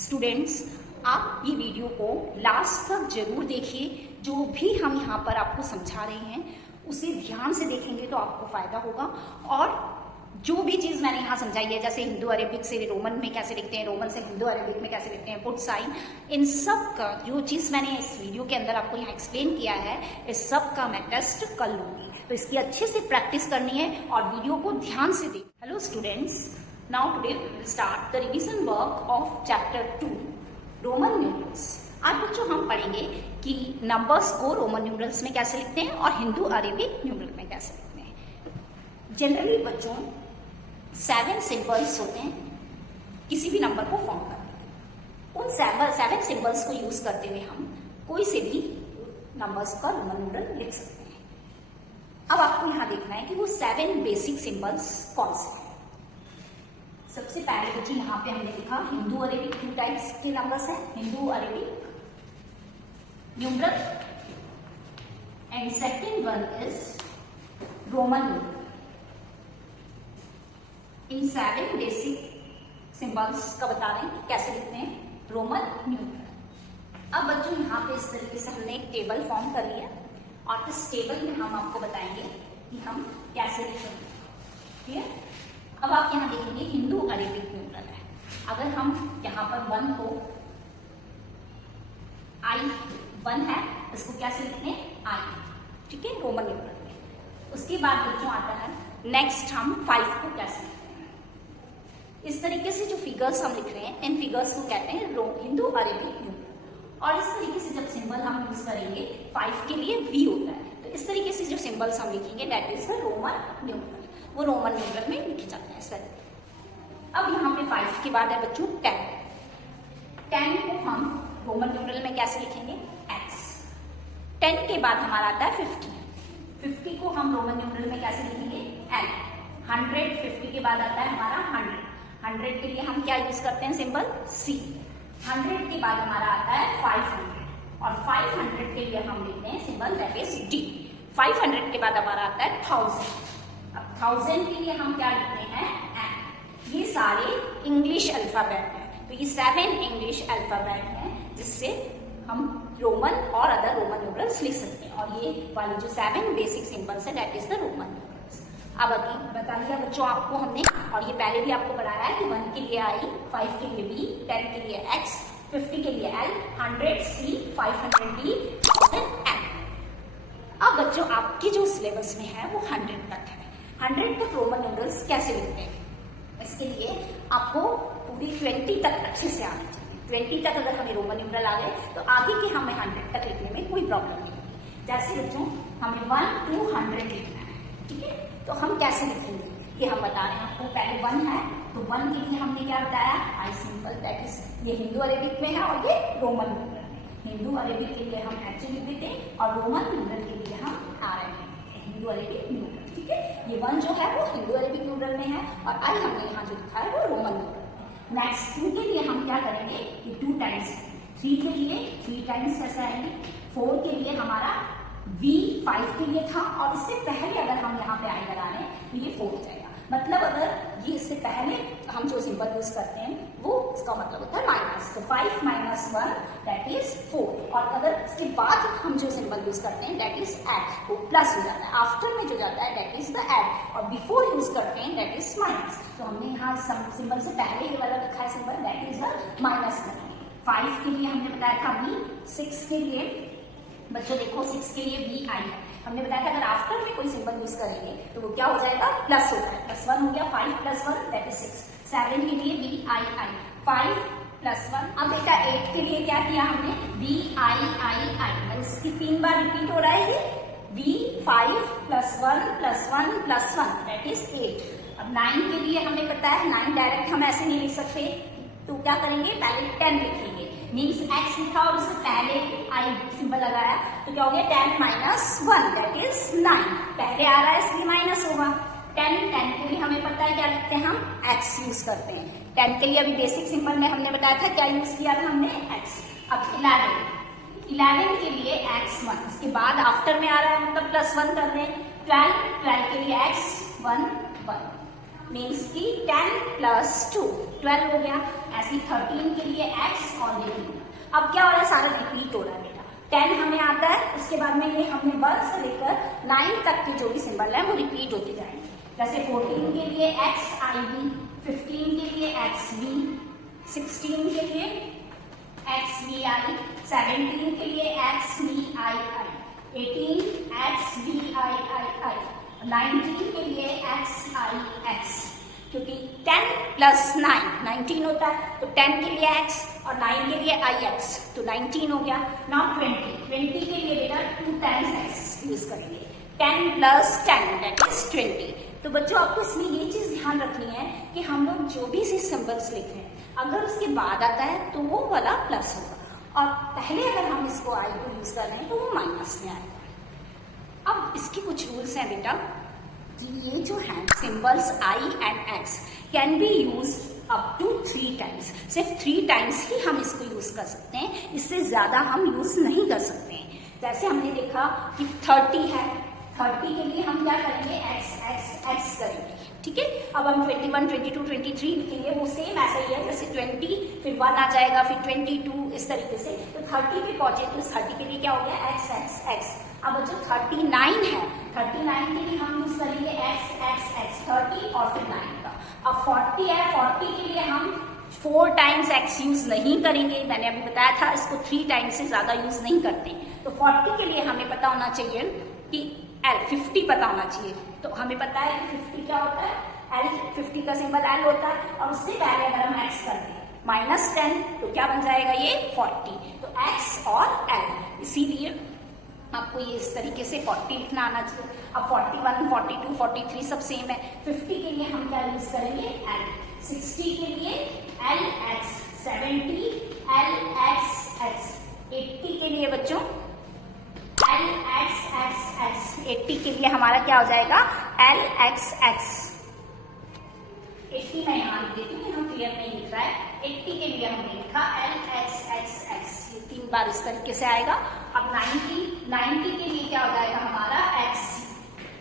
Students, आप ये video को लास्ट तक जरूर देखिए। जो भी हम यहाँ पर आपको समझा रहे हैं उसे ध्यान से देखेंगे तो आपको फायदा होगा। और जो भी चीज़ मैंने यहाँ समझाई है, जैसे हिंदू अरेबिक से रोमन में कैसे लिखते हैं, रोमन से हिंदू अरेबिक में कैसे लिखते हैं, पुट साइन, इन सब का जो चीज़ मैंने इस वीडियो के अंदर आपको यहाँ एक्सप्लेन किया है, इस सब का मैं टेस्ट कर लूँगी। तो इसकी अच्छे से प्रैक्टिस करनी है और वीडियो को ध्यान से देख। Hello students, now today we will start the revision work of chapter 2 Roman numerals. आज बच्चों हम पढ़ेंगे कि नंबर्स को रोमन न्यूमरल्स में कैसे लिखते हैं और हिंदू अरेबिक न्यूमरल में कैसे लिखते हैं। जनरली बच्चों 7 सिंबल्स होते हैं किसी भी नंबर को फॉर्म करने के। उन 7 सिंबल्स को यूज करते हुए हम कोई से भी नंबर्स का रोमन न्यूमरल लिख सकते हैं। अब आपको यहां देखना है कि वो 7 बेसिक सिंबल्स कौन से हैं। सबसे पहले बच्चे यहाँ पे हमने लिखा हिंदू अरेबिक 2 टाइप्स के नंबर्स हैं, Hindu Arabic numeral and second one is Roman numeral. In 7 basic symbols का बता रहे हैं कैसे लिखते हैं रोमन न्यूमरल। अब बच्चों यहाँ पे इस तरीके से हमने एक टेबल फॉर्म कर लिया और इस टेबल में हम आपको बताएंगे कि हम कैसे लिखेंगे। ठीक है, अब आप यहाँ देखेंगे हिंदू अरेबिक न्यूमरल है। अगर हम यहाँ पर 1 को I1 है, इसको कैसे लिखते हैं I, ठीक है, रोमन न्यूमरल में। उसके बाद बच्चों आता है नेक्स्ट हम 5 को कैसे लिखते हैं। इस तरीके से जो फिगर्स हम लिख रहे हैं इन फिगर्स को कहते हैं हिंदू अरेबिक न्यूमरल। और इस तरीके से जब सिंबल हम यूज करेंगे 5 के लिए V होता है, तो इस तरीके से जो सिंबल्स हम लिखेंगे that is the Roman numeral. वो रोमन न्यूमरल में लिखे जाते हैं सर। अब यहाँ पे 5 के बाद है बच्चों 10। 10 को हम रोमन न्यूमरल में कैसे लिखेंगे X। 10 के बाद हमारा आता है 50। 50 को हम रोमन न्यूमरल में कैसे लिखेंगे L। 100, 50 के बाद आता है हमारा 100। 100 के लिए हम क्या यूज करते हैं सिंबल C। 100 के बाद हमारा आता है 500 और 500 के लिए हम लिखते हैं सिंबल दैट इज D। 500 के बाद हमारा आता है 1000। अब 1000 के लिए हम क्या लिखते हैं N। ये सारे इंग्लिश अल्फाबेट हैं, तो ये 7 इंग्लिश अल्फाबेट हैं जिससे हम रोमन और अदर रोमन न्यूमरल्स लिख सकते हैं। और ये वाले जो 7 बेसिक सिंबल्स है that is the Roman numerals. अब अभी बता दिया बच्चों आपको हमने, और ये पहले भी आपको पढ़ाया है कि 1 के लिए I, 5 के लिए B, 10 के लिए X, 50 के लिए L, 100 C, 500 D, 1000 N। अब बच्चों आपके जो सिलेबस में है वो 100 तक है। 100 तक रोमन न्यूमरल्स कैसे लिखते हैं, इसके लिए आपको पूरी 20 तक अच्छे से आनी चाहिए। 20 तक अगर हमें रोमन न्यूमरल आ गए तो आगे के हमें 100 तक लिखने में कोई प्रॉब्लम नहीं होगी। जैसे बच्चों हमें 1 to 100 लिखना है, ठीक है, तो हम कैसे लिखेंगे ये हम बता रहे हैं आपको। पहले 1 है तो 1 के लिए हमने क्या बताया I सिंबल, दैट इज ये हिंदू अरेबिक में है और ये रोमन न्यूमरल में। हिंदू अरेबिक के लिए हम H लिख देते हैं और रोमन न्यूमरल के लिए हम R लिखते हैं, हिंदू अरेबिक न्यूमरल। ठीक है, ये 1 जो है वो हिंदू अरेबिक न्यूमरल में है और I हमने यहाँ जो लिखा है वो रोमन न्यूमरल में। नेक्स्ट 2 के लिए हम क्या करेंगे, ये 2 टाइम्स। 3 के लिए 3 टाइम्स कैसे आएंगे। 4 के लिए हमारा V 5 के लिए था और इससे पहले अगर हम यहाँ पे I लगा रहे हैं तो ये 4 हो जाएगा। मतलब अगर ये इससे पहले हम जो सिंबल यूज करते हैं वो इसका मतलब होता है माइनस, तो 5 - 1 दैट इज 4। और अगर इसके बाद हम जो सिंबल यूज करते हैं दैट इज ऐड, वो प्लस हो जाता है। आफ्टर में जो जाता है दैट इज द ऐड और बिफोर यूज करते हैं दैट इज माइनस। तो हमने यहाँ सिंबल से पहले ये वाला लिखा है symbol that is the minus करेंगे। 5 के लिए हमने बताया था V। 6 के लिए बच्चों देखो 6 के लिए VI है। हमने बताया था अगर आफ्टर में कोई सिंबल यूज करेंगे तो वो क्या हो जाएगा प्लस होता है। +1 हो गया, 5 + 1 दैट इज 6। 7 के लिए VII, 5 + 1। अब बेटा 8 के लिए क्या किया हमने VIII, इसकी 3 बार रिपीट हो रहा है ये V5 + 1 + 1 + 1 दैट इज 8। अब 9 के लिए हमें पता है 9 डायरेक्ट हम ऐसे नहीं लिख सकते, तो क्या करेंगे पहले 10 लिखेंगे। मीन्स X लिखा और उससे पहले I सिंबल लगाया तो क्या हो गया 10 - 1 दैट इज 9। पहले आ रहा है इसलिए माइनस होगा। 10 के लिए हमें पता है क्या लिखते हैं हम X यूज करते हैं। 10 के लिए अभी बेसिक सिंबल में हमने बताया था क्या यूज किया था हमने X। अब 11 के लिए X1, इसके बाद आफ्टर में आ रहा है मतलब +1 कर रहे हैं। 12 के लिए X1 1। मीन्स की 10 प्लस 2 12 हो गया। ऐसे 13 के लिए x और ये 3। अब क्या हो रहा है, सारा रिपीट हो रहा है बेटा। 10 हमें आता है, उसके बाद में ये हमने 1 से लेकर 9 तक के जो भी सिंबल है वो रिपीट होते जाएंगे। जैसे 14 के लिए x i v, 15 के लिए x v, 16 के लिए x v i, 17 के लिए x v i i, 18 x v i i i, 19 के लिए x i x, क्योंकि 10 प्लस 9 19 होता है, तो 10 के लिए x और 9 के लिए i x, तो 19 हो गया। नाउ 20 के लिए बेटा 2 टाइम्स x यूज करेंगे, 10 प्लस 10 दैट इज 20। तो बच्चों आपको इसमें ये चीज ध्यान रखनी है कि हम लोग जो भी सिंबल्स लिख रहे हैं, अगर उसके बाद आता है तो वो वाला प्लस होगा, और पहले अगर हम इसको i को यूज कर रहे हैं तो वो माइनस में आएगा। अब इसके कुछ रूल्स हैं बेटा कि ये जो है symbols i and x can be use up to 3 times. सिर्फ 3 टाइम्स ही हम इसको यूज कर सकते हैं, इससे ज्यादा हम यूज नहीं कर सकते हैं। जैसे हमने देखा कि 30 है, 30 के लिए हम क्या करेंगे, x x x करेंगे, ठीक है। अब हम 21, 22, 23 लिखेंगे, वो सेम ऐसा ही है, जैसे 20 फिर 1 आ जाएगा, फिर 22 इस तरीके से। तो 30 पे पहुंचे तो 30 के लिए क्या हो गया, x x x। अब जो 39 है, 39 के लिए हम यूज करेंगे x x x, 30 और फिर 9 का। अब 40 है, 40 के लिए हम 4 टाइम्स x यूज नहीं करेंगे, मैंने अभी बताया था इसको 3 टाइम्स से ज्यादा यूज नहीं करते। तो 40 के लिए हमें पता होना चाहिए कि L 50 पता होना चाहिए, तो हमें पता है कि 50 क्या होता है, L 50 का सिंबल L होता है, और उससे पहले अगर हम x करते हैं -10 तो क्या बन जाएगा ये 40, तो x और L, इसीलिए आपको ये इस तरीके से 40 लिखना आना चाहिए। अब 41, 42, 43 सब सेम है। 50 के लिए हम क्या यूज करेंगे, L, 60 के लिए L x, 70 L x x, 80 के लिए बच्चों L x x x, 80 के लिए हमारा क्या हो जाएगा, L x x। 80 मैं यहाँ लिख देती हूँ, हम क्लियर नहीं लिख रहा है। 80 के लिए हमने लिखा L x x x, ये 3 बार इस तरीके से आएगा। अब 90 के लिए क्या हो जाएगा हमारा x,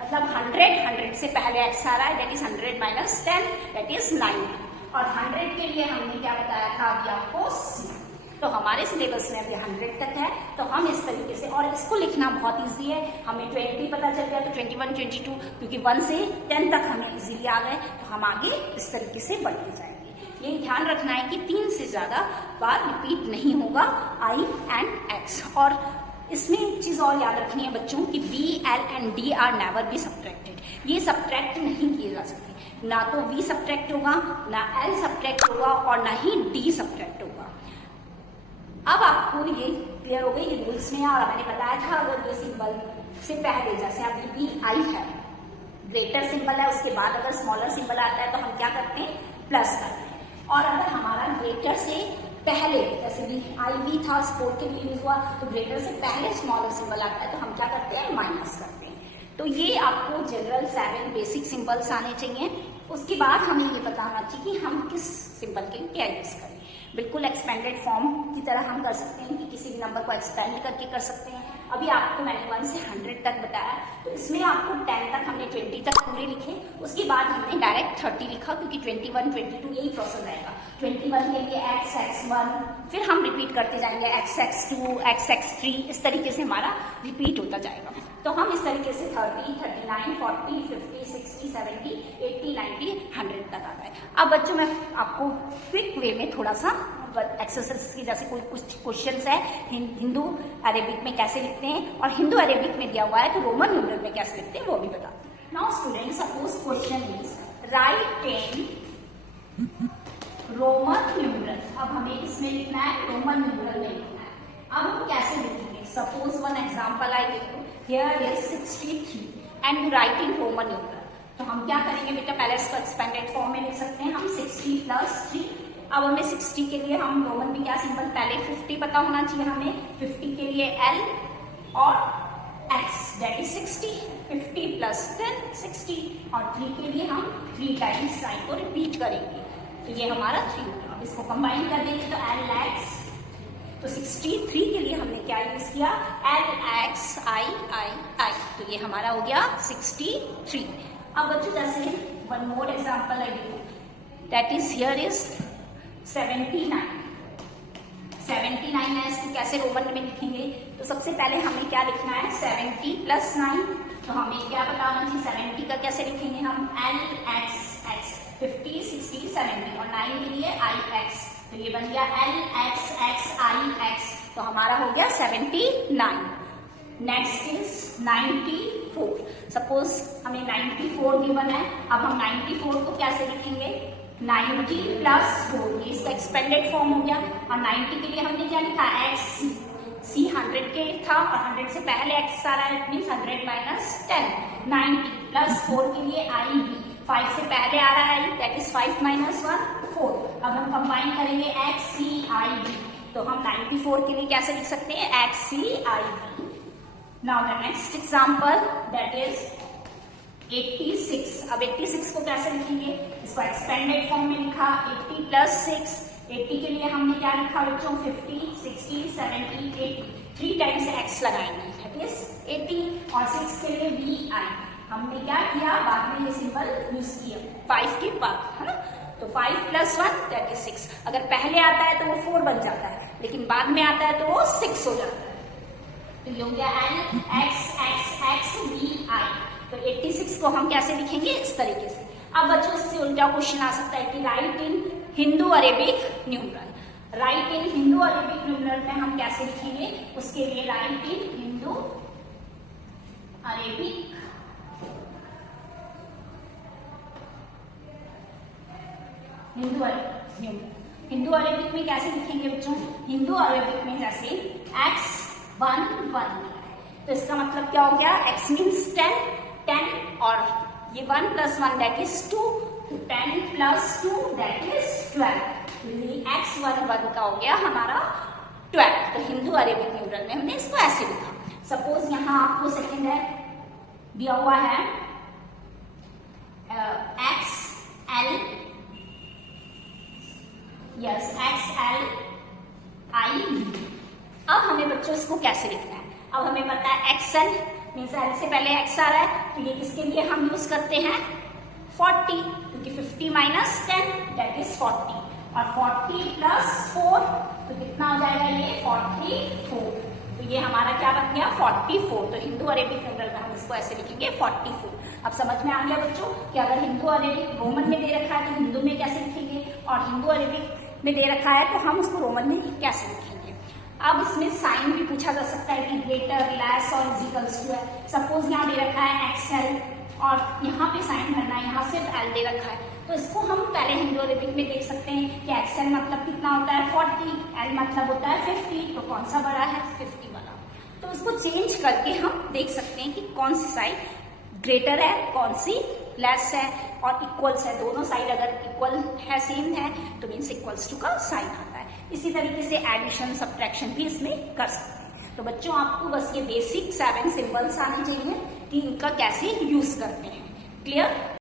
मतलब 100 से पहले x आ रहा है, that is 100 minus 10 that is 90, और 100 के लिए हमने क्या बताया था अभी आपको c। तो हमारे सिलेबस में अभी 100 तक है, तो हम इस तरीके से, और इसको लिखना बहुत इजी है, हमें 20 पता चल गया तो 21, 22, क्योंकि 1 से 10 तक हमें इजीली आ गए, तो हम आगे इस तरीके से बढ़ते जाएंगे। ये ध्यान रखना है कि 3 से ज्यादा बार रिपीट नहीं होगा i एंड x। और इसमें एक चीज और याद रखनी है बच्चों कि b, l and d are never be subtracted, ये सब्ट्रैक्ट नहीं किए जा सकते, ना तो v सब्ट्रैक्ट होगा, ना l सब्ट्रैक्ट होगा, और ना ही d सब्ट्रैक्ट होगा। अब आपको ये क्लियर हो गई कि रूल्स में, और मैंने बताया था अगर ये सिंबल से पहले, जैसे अब भी आई है, ग्रेटर सिंबल है, उसके बाद अगर स्मॉलर सिंबल आता है तो हम क्या करते हैं, प्लस करते हैं। और अगर हमारा ग्रेटर से पहले, जैसे भी आई भी था स्पोर्ट के लिए यूज हुआ, तो ग्रेटर से पहले स्मॉलर सिंबल आता है तो हम क्या करते हैं, माइनस करते हैं। तो ये आपको जनरल 7 बेसिक सिंबल्स आने चाहिए। उसके बाद हमें ये पता होना चाहिए कि हम किस सिंबल के लिए क्या यूज करें। बिल्कुल एक्सपेंडेड फॉर्म की तरह हम कर सकते हैं कि किसी भी नंबर को एक्सपेंड करके कर सकते हैं। अभी आपको मैंने 1 से 100 तक बताया, तो इसमें आपको 10 तक हमने 20 तक पूरे लिखे, उसके बाद हमने डायरेक्ट 30 लिखा, क्योंकि 21, 22 यही प्रोसेस रहेगा। 21 के लिए x x1, फिर हम रिपीट करते जाएंगे x x2, x x3, इस तरीके से हमारा रिपीट होता जाएगा। तो हम इस तरीके से 30, 39, 40, 50, 60, 70, 80, 90, 100 तक आ गए। अब बच्चों मैं आपको क्विक वे में थोड़ा सा एक्सरसाइज की, जैसे कोई कुछ क्वेश्चंस है हिंदू अरेबिक में कैसे लिखते हैं, और हिंदू अरेबिक में दिया हुआ है तो रोमन न्यूमरल में कैसे लिखते हैं वो भी बता। Now student, suppose question is right 10 Roman numeral. अब हमें इसमें लिखना है, रोमन न्यूमरल में लिखना है। अब हम कैसे लिखेंगे, suppose 1 example I give you, here is 63 and you right in Roman numeral. तो हम क्या करेंगे बेटा, पहले इसको एक्सपेंडेड फॉर्म में लिख सकते हैं हम, 60 प्लस 3। अब हमें 60 के लिए हम रोमन में क्या सिंबल, पहले 50 पता होना चाहिए हमें, 50 के लिए L और x दैट इज 60, 50 प्लस 10 60, और 3 के लिए हम 3 टाइम्स साइन को रिपीट करेंगे, तो ये हमारा 3 होगा। अब इसको कंबाइन कर देंगे तो L x, तो 63 के लिए हमने क्या यूज किया, L x I I I, तो ये हमारा हो गया 63। अब बच्चों जैसे one more example I give, that is here is 79। 79 है, इसको कैसे रोमन में लिखेंगे? तो सबसे पहले हमें क्या लिखना है? 70 प्लस 9। तो हमें क्या पता होना चाहिए? 70 का कैसे लिखेंगे हम? एल एक्स एक्स, 50 60 70, और 9 के लिए आई एक्स, तो ये बन गया एल एक्स एक्स आई एक्स, तो हमारा हो गया 79। Next is 94। सपोज हमें 94 गिवन है, अब हम 94 को कैसे लिखेंगे? 90 प्लस 4, ये इसका एक्सपेंडेड फॉर्म हो गया, और 90 के लिए हमने क्या लिखा? एक्स सी 100 के था, और 100 से पहले एक्स आ रहा है, इट मीन्स 100 माइनस 10। 90 प्लस 4 के लिए आई बी, 5 से पहले आ रहा है, दैट इज 5 माइनस 1 4। अब हम कंबाइन करेंगे एक्स सी आई बी, तो हम 94 के लिए कैसे लिख सकते हैं? X C I B. Now the next example that is 86। अब 86 को कैसे लिखेंगे? इसको एक्सपेंडेड फॉर्म में लिखा, 80 प्लस 6। 80 के लिए हमने क्या लिखा बच्चों? 50 60 70 80, 3 टाइम्स एक्स लगाएंगे, दैट इज 80, और 6 के लिए वी आई। हमने क्या किया? बाद में ये सिंबल यूज किया 5 के बाद, है ना? तो 5 प्लस 1 दैट इज 6। अगर पहले आता है तो वो 4 बन जाता है, लेकिन बाद में आता है तो वो 6 हो जाता है। तो ये हो गया L X X X V I. तो 86 को हम कैसे लिखेंगे? इस तरीके से। अब बच्चों इससे उल्टा क्वेश्चन आ सकता है कि राइट इन हिंदू अरेबिक न्यूमरल। राइट इन हिंदू अरेबिक न्यूमरल में हम कैसे लिखेंगे? उसके लिए राइट इन हिंदू अरेबिक हिंदू अरेबिक में कैसे लिखेंगे बच्चों? हिंदू अरेबिक में जैसे x 1 1, तो इसका मतलब क्या हो गया? x मीन्स 10 10, और ये 1 plus 1 that is 2, 10 plus 2 that is 12, तो ये x 1 1 का हो गया हमारा 12। तो हिंदू अरेबिक न्यूमरल में हमने इसको ऐसे लिखा। सपोज यहाँ आपको सेकेंड है दिया हुआ है X L, yes X L I V. अब हमें बच्चों इसको कैसे लिखना है? अब हमें पता है एक्सएल मीन्स एल से पहले एक्स आ रहा है, तो ये किसके लिए हम यूज करते हैं? 40, क्योंकि 50 माइनस 10 दैट इज 40, और 40 प्लस 4 तो कितना हो जाएगा? ये 44, तो ये हमारा क्या बन गया? 44। तो हिंदू अरेबिक न्यूमरल में हम इसको ऐसे लिखेंगे 44। अब समझ में आ गया बच्चों कि अगर हिंदू अरेबिक रोमन में दे रखा है तो हिंदू में कैसे लिखेंगे, और हिंदू अरेबिक में दे रखा है तो हम उसको रोमन में कैसे लिखेंगे। अब इसमें साइन भी पूछा जा सकता है कि ग्रेटर लेस और इक्वल्स टू है। सपोज यहाँ दे रखा है एक्सएल, और यहाँ पे साइन भरना है, यहाँ सिर्फ एल दे रखा है, तो इसको हम पहले हिंदू अरेबिक में देख सकते हैं कि एक्सएल मतलब कितना होता है? 40, एल मतलब होता है 50, तो कौन सा बड़ा है? 50 वाला। तो इसको चेंज करके हम देख सकते हैं कि कौन सी साइड ग्रेटर है, कौन सी लेस है, और इक्वल्स है। दोनों साइड अगर इक्वल है, सेम है, तो मीन्स इक्वल्स टू का साइन आता है। इसी तरीके से एडिशन सब्ट्रैक्शन भी इसमें कर सकते हैं। तो बच्चों आपको बस ये बेसिक 7 सिंबल्स आने चाहिए कि इनका कैसे यूज करते हैं। क्लियर?